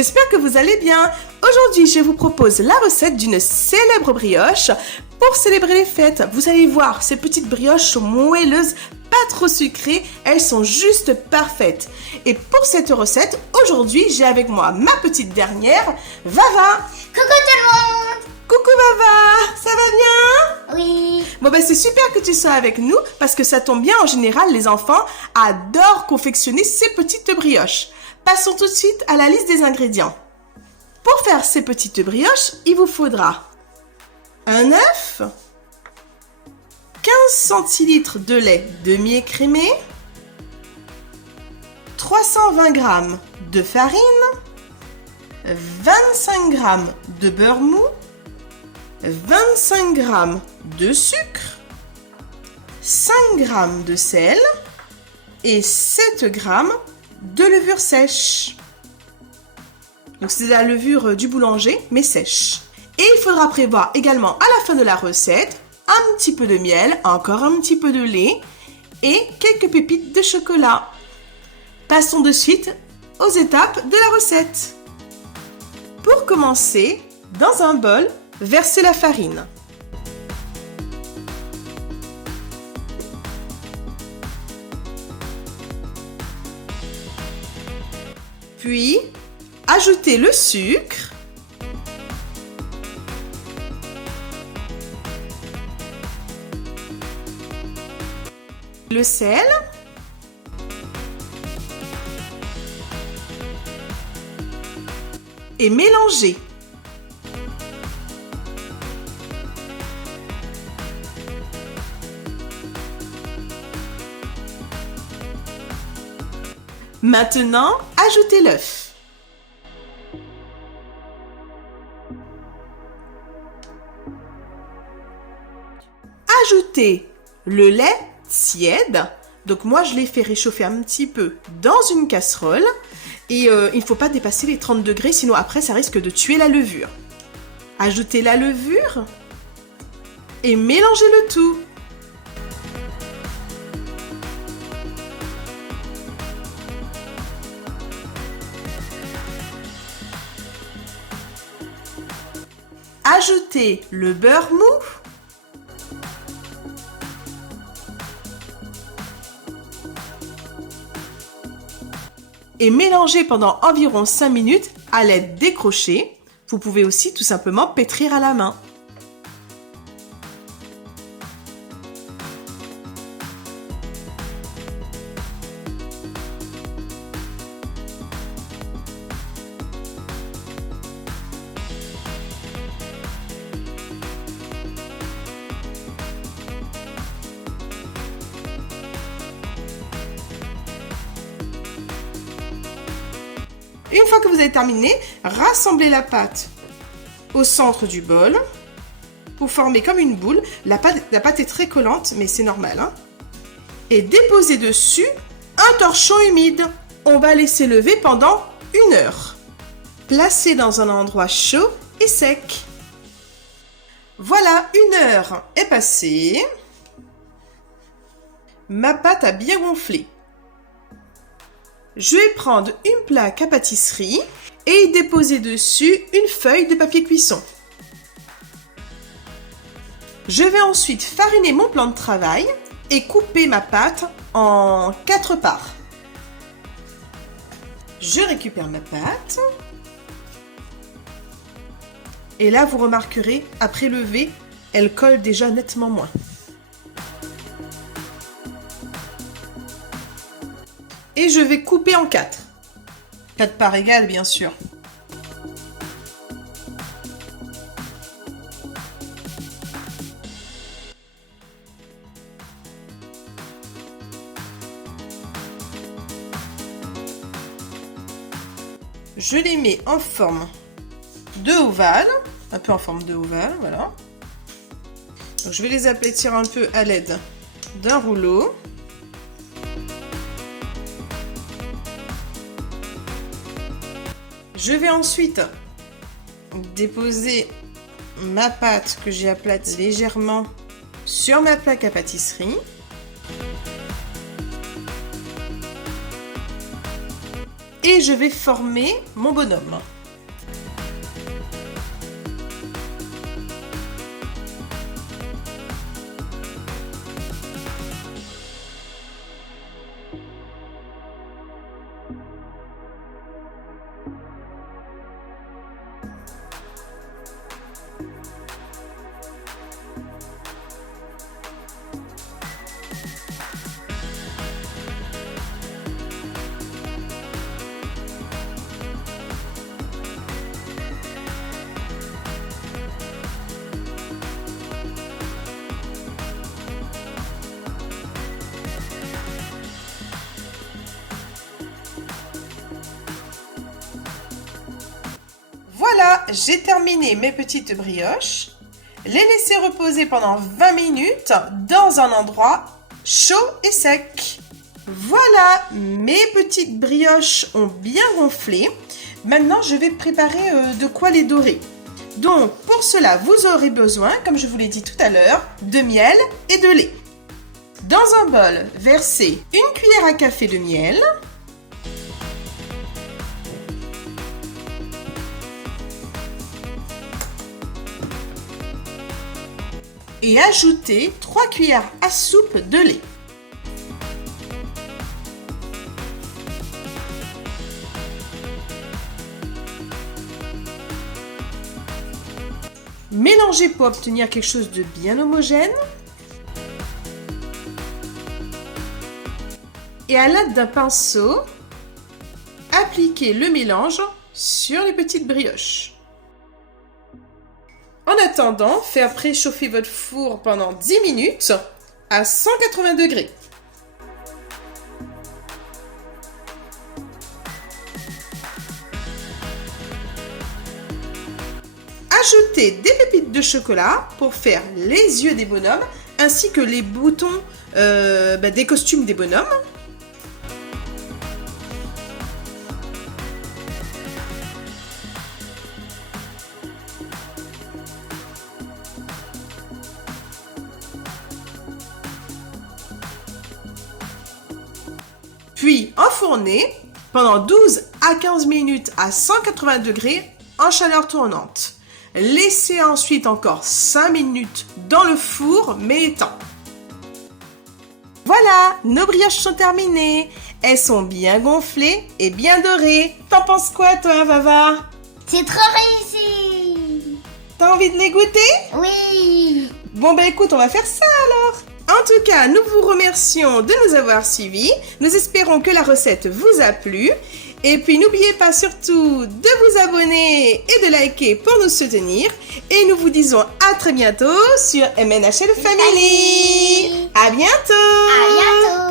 j'espère que vous allez bien. Aujourd'hui, je vous propose la recette d'une célèbre brioche pour célébrer les fêtes. Vous allez voir, ces petites brioches sont moelleuses, pas trop sucrées, elles sont juste parfaites. Et pour cette recette, aujourd'hui, j'ai avec moi ma petite dernière, Vava. Coucou tout le monde! Coucou Vava, ça va bien? Oui. Bon ben c'est super que tu sois avec nous parce que ça tombe bien, en général les enfants adorent confectionner ces petites brioches. Passons tout de suite à la liste des ingrédients. Pour faire ces petites brioches, il vous faudra un œuf, 15 centilitres de lait demi-écrémé, 320 g de farine, 25 g de beurre mou, 25 g de sucre, 5 g de sel et 7 g de levure sèche. Donc c'est la levure du boulanger mais sèche. Et il faudra prévoir également à la fin de la recette un petit peu de miel, encore un petit peu de lait et quelques pépites de chocolat. Passons de suite aux étapes de la recette. Pour commencer, dans un bol, versez la farine. Puis, ajoutez le sucre, le sel, et mélangez. Maintenant, ajoutez l'œuf. Ajoutez le lait tiède. Donc moi, je l'ai fait réchauffer un petit peu dans une casserole. Et il ne faut pas dépasser les 30 degrés, sinon après, ça risque de tuer la levure. Ajoutez la levure et mélangez le tout. Ajoutez le beurre mou. Et mélangez pendant environ 5 minutes à l'aide des crochets. Vous pouvez aussi tout simplement pétrir à la main. Une fois que vous avez terminé, rassemblez la pâte au centre du bol pour former comme une boule. La pâte est très collante, mais c'est normal, hein. Et déposez dessus un torchon humide. On va laisser lever pendant 1 heure. Placez dans un endroit chaud et sec. Voilà, 1 heure est passée. Ma pâte a bien gonflé. Je vais prendre une plaque à pâtisserie et y déposer dessus une feuille de papier cuisson. Je vais ensuite fariner mon plan de travail et couper ma pâte en 4 parts. Je récupère ma pâte. Et là, vous remarquerez, après lever, elle colle déjà nettement moins. Et je vais couper en 4. 4 parts égales, bien sûr. Je les mets en forme de ovale, un peu en forme de ovale, voilà. Donc, je vais les aplatir un peu à l'aide d'un rouleau. Je vais ensuite déposer ma pâte que j'ai aplatie légèrement sur ma plaque à pâtisserie. et je vais former mon bonhomme. Voilà, j'ai terminé mes petites brioches. Les laisser reposer pendant 20 minutes dans un endroit chaud et sec. Voilà, mes petites brioches ont bien gonflé. Maintenant, je vais préparer de quoi les dorer. Donc, pour cela, vous aurez besoin, comme je vous l'ai dit tout à l'heure, de miel et de lait. Dans un bol, versez une cuillère à café de miel. Et ajoutez 3 cuillères à soupe de lait. Mélangez pour obtenir quelque chose de bien homogène. Et à l'aide d'un pinceau, appliquez le mélange sur les petites brioches. En attendant, faites préchauffer votre four pendant 10 minutes à 180 degrés. Ajoutez des pépites de chocolat pour faire les yeux des bonhommes ainsi que les boutons des costumes des bonhommes. Puis enfournez pendant 12 à 15 minutes à 180 degrés en chaleur tournante. Laissez ensuite encore 5 minutes dans le four mais éteint. Voilà, nos brioches sont terminées. Elles sont bien gonflées et bien dorées. T'en penses quoi toi, Vava? C'est trop réussi! T'as envie de les goûter? Oui! Bon bah écoute, on va faire ça alors. En tout cas, nous vous remercions de nous avoir suivis. Nous espérons que la recette vous a plu. Et puis n'oubliez pas surtout de vous abonner et de liker pour nous soutenir. Et nous vous disons à très bientôt sur MNHL Family. À bientôt! À bientôt!